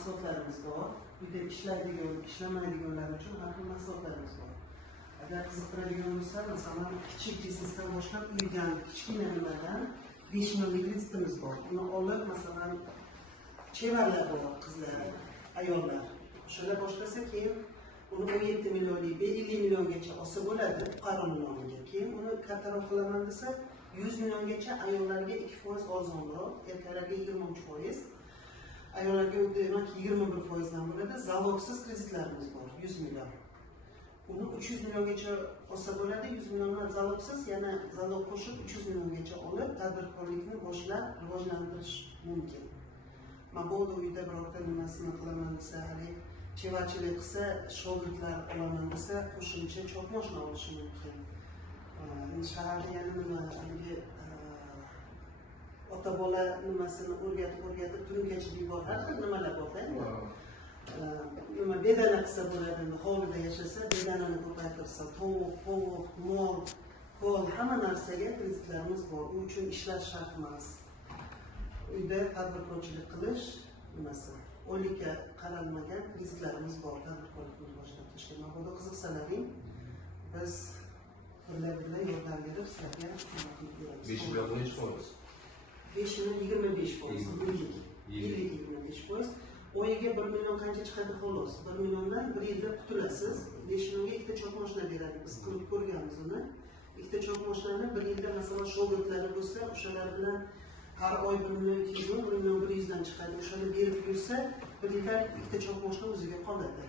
Mahsulotlarimiz bor. Uyda ishlaydigan, ishlamaydiganlar uchun har xil mahsulotlarimiz bor. Agar qiziqtiradigan bo'lsa, masalan, kichik biznesdan boshlab uydan kichkina nimadan 5 millionlik kreditimiz bor. Uni olib, masalan, chevarlar bor, qizlar, ayollar. O'shalar boshlasa, keyin uni 17 millionlik, 50 milliongacha olsa bo'ladi, fuqaro nomiga. Keyin uni kattaroq qilaman desa, 100 milliongacha ayollarga 2% arzonroq, erkaklarga 23%. Ayollarga demak 21% dan bo'ladi. Zalogsiz kreditlarimiz bor, 100 million. Uni 300 milliongacha olsa bo'ladi, 100 milliondan zalogsiz, yana zalog qo'shib 300 milliongacha olib, tadbirkorlikni boshlab rivojlantirish mumkin. Mabodo uyda birorta nimasini qilaman desa, hali chevarchilik qilsa, shogirdlar olaman desa, qo'shimcha chop mashina olishi mumkin. Shaharda yana nima, ota bola nimasini o'rgatib turgacha bor, har xil nimalar bor-da. Nima bedana qilsa bo'ladi, hovlida yashasa, bedanani ko'paytirsa, tovuq, mol, qo'l, hamma narsaga kreditlarimiz bor. U uchun ishlash shart emas. Uyda tadbirkorchilik qilish nimasi? Oylikka qaralmagan kreditlarimiz bor, tadbirkorlikni rivojlantirishga. Mabodo qiziqsalaring, biz birlar yordam berib sizlarga beramiz. 5 million necha foiz? 5 million 25%, yillik 25%. Oyiga 1 million qancha chiqadi xolos? 1 milliondan 1 yilda qutulasiz. 5 millionga ikkita chop mashina beradi. Biz qilib ko'rganmiz uni. Ikkita chop mashinani 1 yilda masalan shogirdlari bo'lsa, o'shalar bilan har oy 1 million 200 ming, 1 million 100 dan chiqadi. O'shani berib yursa, 1 yilda ikkita chop mashina o'ziga qoladi.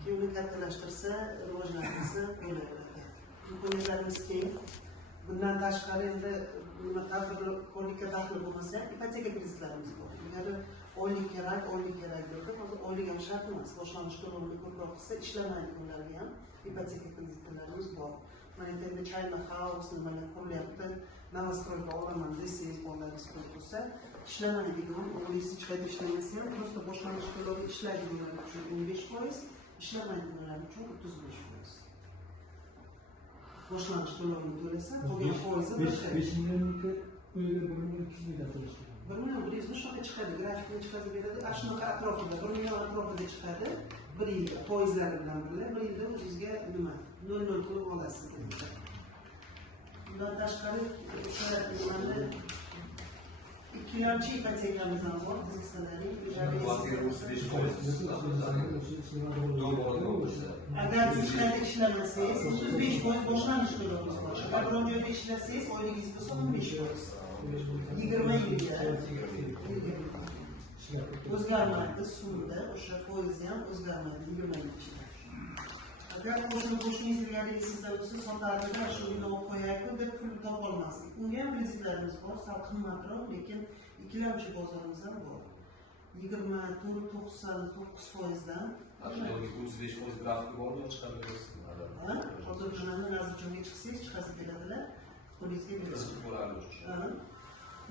Keyin uni kattalashtirsa, rivojlantirsa bo'laveradi. Imkoniyatlarimiz keng. Bundan tashqari endi tadbirkorlikka daxl bo'lmasa, ipoteka kreditlarimiz bor. Ilgari oylik kerak derdi. Hozir oylik ham shart emas. Boshlanish to'lovini ko'proq qilsa, ishlamaydiganlarga ham ipoteka kreditlarimiz bor. Mana endi China House nimalar qurilyapti, Novostroyga olaman desangiz, bolaringiz ko'p bo'lsa, ishlamaydigan, o'zingiz chiqadi ishlamasa ham, просто boshlanish to'lovi ishlaydiganlar uchun 15%, ishlamaydiganlar uchun 35%. Boshlanish to'lovini to'lasa, qolgan foizi 5 millionga uyiga 1 million 200 ming to'lash kerak. 1 million 100 shunaqa chiqadi, grafikni chiqarib beradi. Shunaqa atrofida 1 million atrofida chiqadi. 1 yilda foizlari bilan birga 1 yilda o'zingizga nima 0.0 qilib olasiz. Bundan tashqari o'sha nimani ikkilamchi ipotekamiz ham bor, qiziqsalaring. Agar siz qayta ishlamasangiz, 35% boshlanish to'lovingiz bor. Agar biror joyda ishlasangiz, oyligingiz bo'lsa 15%. 20 yilga o'zgarmaydi, suvda o'sha foizi ham o'zgarmaydi 20 yil ichida. Agar qo'shningiz sizdan bo'lsa, sotarida shu uyni olib qo'yayku deb pul topolmasdik. Unga ham kreditlarimiz bor, sal qimmatroq, lekin ikkilamchi bozorimiz ham bor. 24-99% dan 35% grafiki bormi, chiqarib berasizmi? Hozir shunani nazarjonga chiqsangiz, chiqazib beradilar. Qo'lingizga berasiz.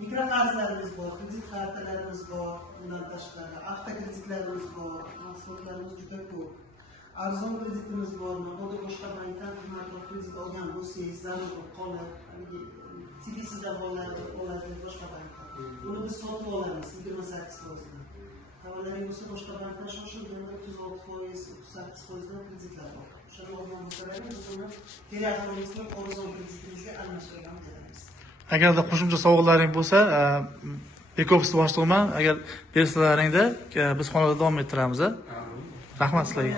Mikroqarzlarimiz bor, kredit kartalarimiz bor, undan tashqari avto kreditlarimiz bor, mahsulotlarimiz juda ko'p. Arzon kreditimiz bor, mabodo boshqa bankdan qimmatroq kredit olgan bo'lsangiz, zarur qolib, TBC'da oladi boshqa bankdan. Buni biz sotib olamiz 28%. Tavallaring bo'lsa boshqa bankdan shoshilganda 36%, 38% dan kreditlar bor. O'shani olgan bo'lsalaring, biz uni telefonimizga arzon kreditimizga almashtirib ham beramiz. Agarda qo'shimcha sovg'alaring bo'lsa, Bekovski boshlig'iman, agar bersalaringda biz xonada davom ettiramiz. Rahmat sizlarga.